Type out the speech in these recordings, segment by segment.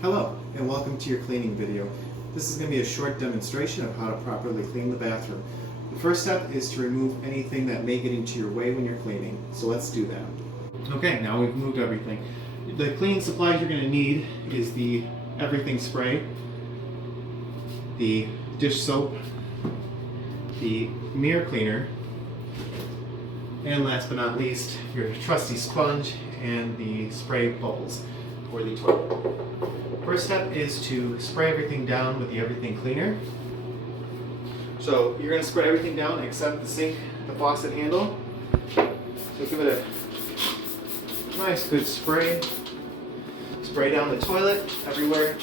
Hello, and welcome to your cleaning video. This is going to be a short demonstration of how to properly clean the bathroom. The first step is to remove anything that may get into your way when you're cleaning. So let's do that. Okay, now we've moved everything. The cleaning supplies you're going to need is the everything spray, the dish soap, the mirror cleaner, and last but not least, your trusty sponge and the spray bubbles for the toilet. First step is to spray everything down with the everything cleaner. So you're going to spray everything down except the sink, the faucet handle. So give it a nice good spray. Spray down the toilet everywhere.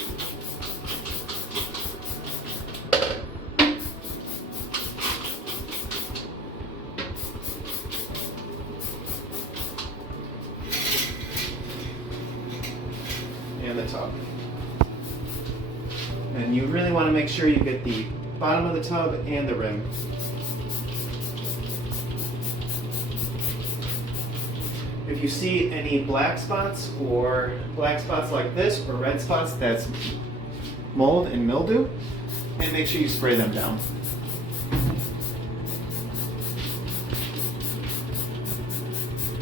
And the tub. And you really want to make sure you get the bottom of the tub and the rim. If you see any black spots like this or red spots, that's mold and mildew, and make sure you spray them down.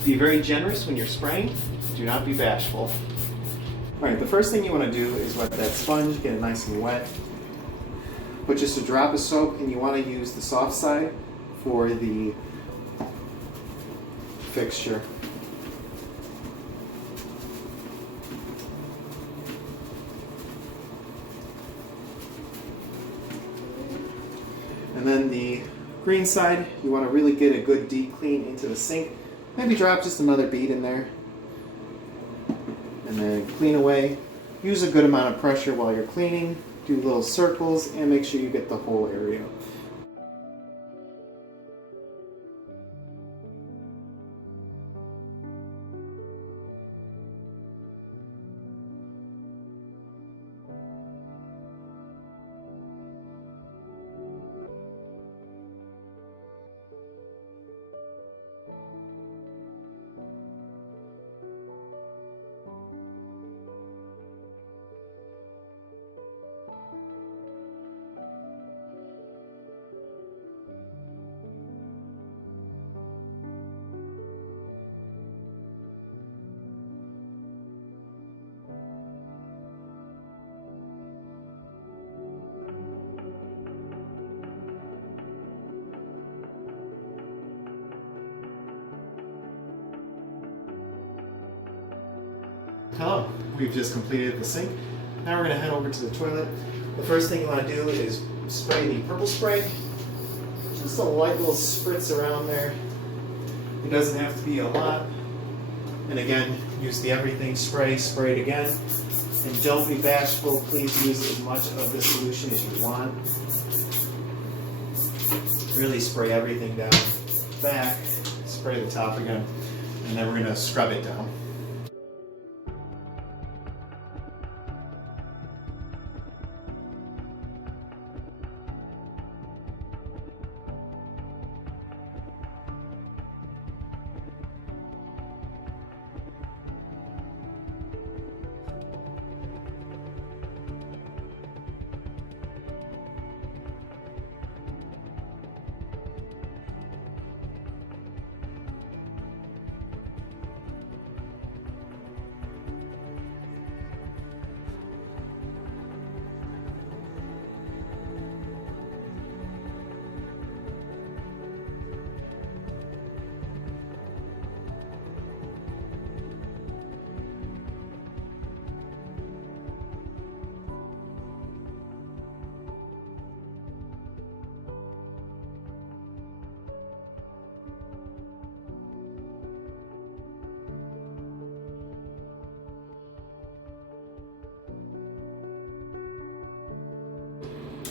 Be very generous when you're spraying. Do not be bashful. Alright, the first thing you want to do is wet that sponge, get it nice and wet. Put just a drop of soap, and you want to use the soft side for the fixture. And then the green side, you want to really get a good deep clean into the sink. Maybe drop just another bead in there. And then clean away. Use a good amount of pressure while you're cleaning. Do little circles and make sure you get the whole area. Hello, we've just completed the sink. Now we're going to head over to the toilet. The first thing you want to do is spray the purple spray. Just a light little spritz around there. It doesn't have to be a lot. And again, use the everything spray, spray it again. And don't be bashful, please use as much of the solution as you want. Really spray everything down. Back, spray the top again, and then we're going to scrub it down.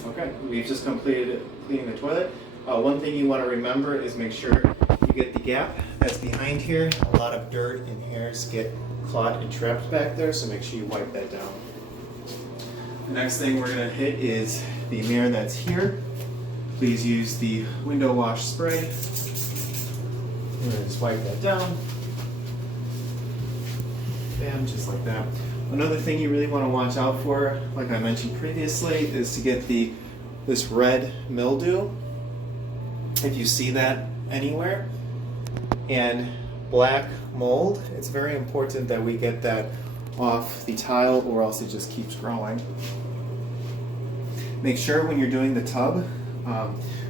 Okay, we've just completed cleaning the toilet. One thing you want to remember is make sure you get the gap that's behind here. A lot of dirt and hairs get caught and trapped back there, so make sure you wipe that down. The next thing we're going to hit is the mirror that's here. Please use the window wash spray. We're going to just wipe that down. Bam, just like that. Another thing you really want to watch out for, like I mentioned previously, is to get this red mildew. If you see that anywhere, and black mold, it's very important that we get that off the tile or else it just keeps growing. Make sure when you're doing the tub,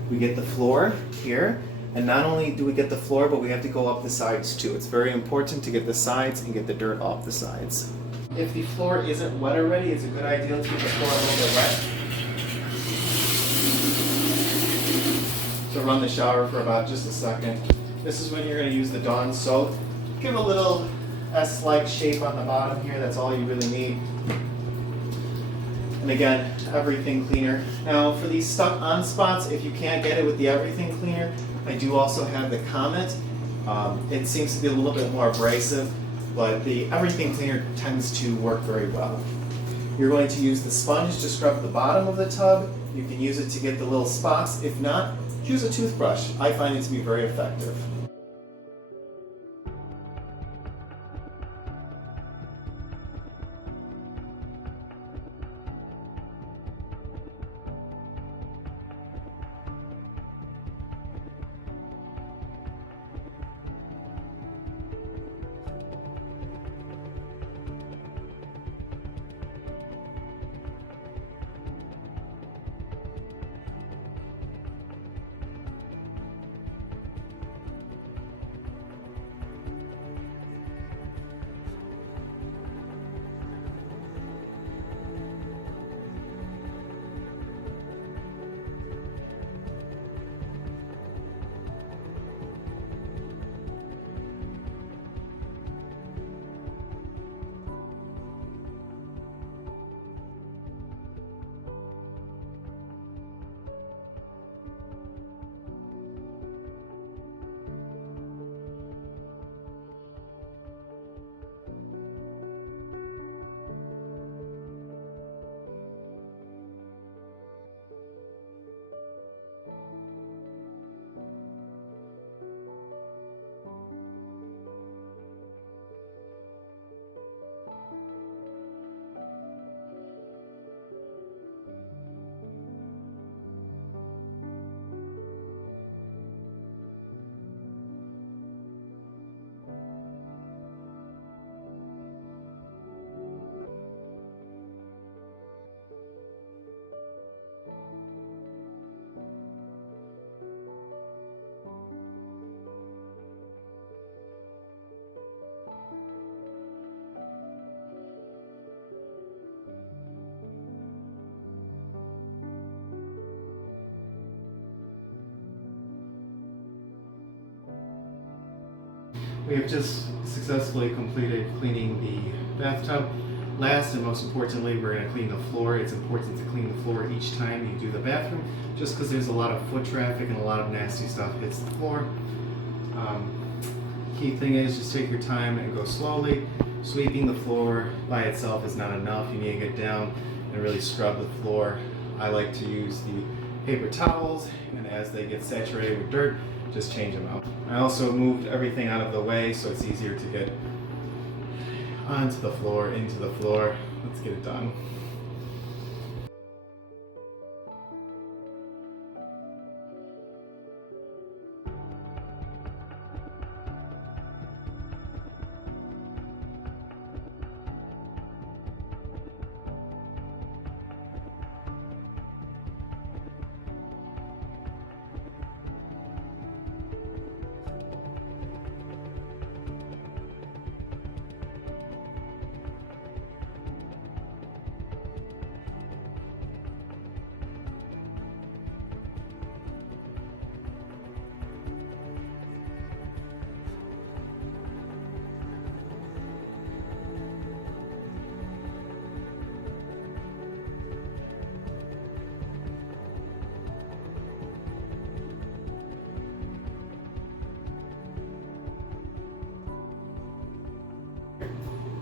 we get the floor here, and not only do we get the floor, but we have to go up the sides too. It's very important to get the sides and get the dirt off the sides. If the floor isn't wet already, it's a good idea to get the floor a little bit wet. So run the shower for about just a second. This is when you're going to use the Dawn soap. Give a little S-like shape on the bottom here, that's all you really need. And again, everything cleaner. Now for these stuck on spots, if you can't get it with the everything cleaner, I do also have the Comet. It seems to be a little bit more abrasive, but the everything cleaner tends to work very well. You're going to use the sponge to scrub the bottom of the tub. You can use it to get the little spots. If not, use a toothbrush. I find it to be very effective. We have just successfully completed cleaning the bathtub. Last and most importantly, we're going to clean the floor. It's important to clean the floor each time you do the bathroom, just because there's a lot of foot traffic and a lot of nasty stuff hits the floor. Key thing is just take your time and go slowly. Sweeping the floor by itself is not enough. You need to get down and really scrub the floor. I like to use the paper towels, and as they get saturated with dirt, just change them out. I also moved everything out of the way so it's easier to get onto the floor, into the floor. Let's get it done.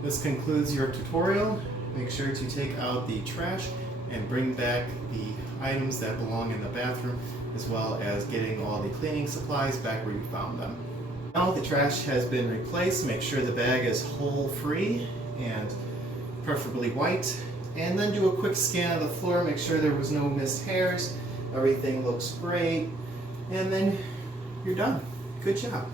This concludes your tutorial. Make sure to take out the trash and bring back the items that belong in the bathroom, as well as getting all the cleaning supplies back where you found them. Now the trash has been replaced. Make sure the bag is hole free, and preferably white, and then do a quick scan of the floor, make sure there was no missed hairs, everything looks great, and then you're done. Good job.